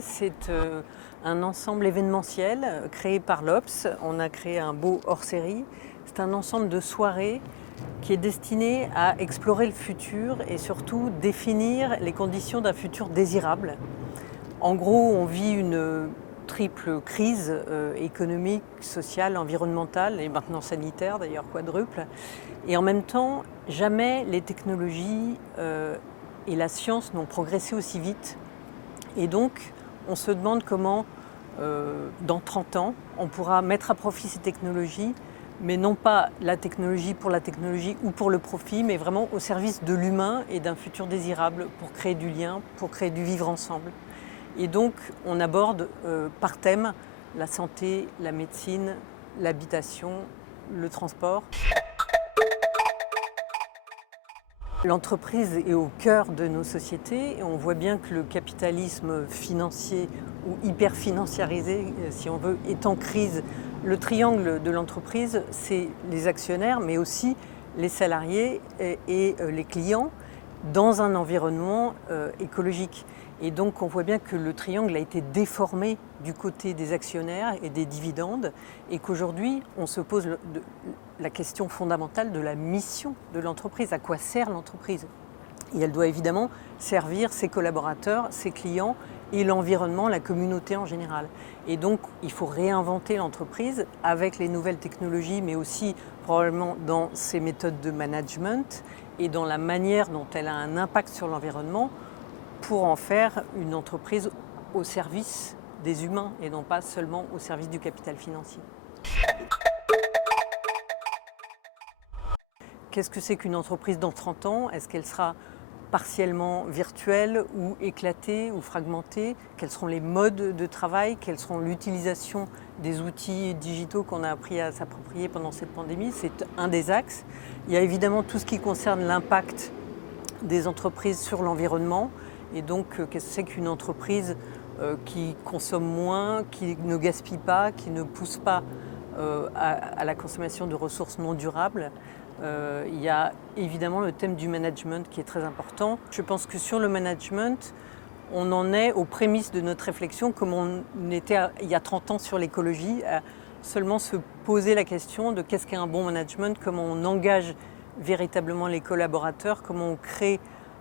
C'est un ensemble événementiel créé par l'Obs. On a créé un beau hors-série. C'est un ensemble de soirées qui est destiné à explorer le futur et surtout définir les conditions d'un futur désirable. En gros, on vit une triple crise économique, sociale, environnementale et maintenant sanitaire, d'ailleurs quadruple. Et en même temps, jamais les technologies et la science n'ont progressé aussi vite. Et donc, on se demande comment, dans 30 ans, on pourra mettre à profit ces technologies, mais non pas la technologie ou pour le profit, mais vraiment au service de l'humain et d'un futur désirable pour créer du lien, pour créer du vivre ensemble. Et donc, on aborde par thème la santé, la médecine, l'habitation, le transport. L'entreprise est au cœur de nos sociétés et on voit bien que le capitalisme financier ou hyper financiarisé, si on veut, est en crise. Le triangle de l'entreprise, c'est les actionnaires, mais aussi les salariés et les clients dans un environnement écologique. Et donc on voit bien que le triangle a été déformé du côté des actionnaires et des dividendes et qu'aujourd'hui on se pose la question fondamentale de la mission de l'entreprise. À quoi sert l'entreprise? Et elle doit évidemment servir ses collaborateurs, ses clients et l'environnement, la communauté en général. Et donc il faut réinventer l'entreprise avec les nouvelles technologies, mais aussi probablement dans ses méthodes de management et dans la manière dont elle a un impact sur l'environnement pour en faire une entreprise au service des humains et non pas seulement au service du capital financier. Qu'est-ce que c'est qu'une entreprise dans 30 ans? Est-ce qu'elle sera partiellement virtuelle ou éclatée ou fragmentée? Quels seront les modes de travail? Quelles seront l'utilisation des outils digitaux qu'on a appris à s'approprier pendant cette pandémie? C'est un des axes. Il y a évidemment tout ce qui concerne l'impact des entreprises sur l'environnement. Et donc, qu'est-ce que c'est qu'une entreprise qui consomme moins, qui ne gaspille pas, qui ne pousse pas à la consommation de ressources non durables? Il y a évidemment le thème du management qui est très important. Je pense que sur le management, on en est aux prémices de notre réflexion comme on était il y a 30 ans sur l'écologie, à seulement se poser la question de qu'est-ce qu'est un bon management, comment on engage véritablement les collaborateurs, comment on crée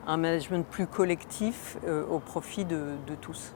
un management plus collectif au profit de tous.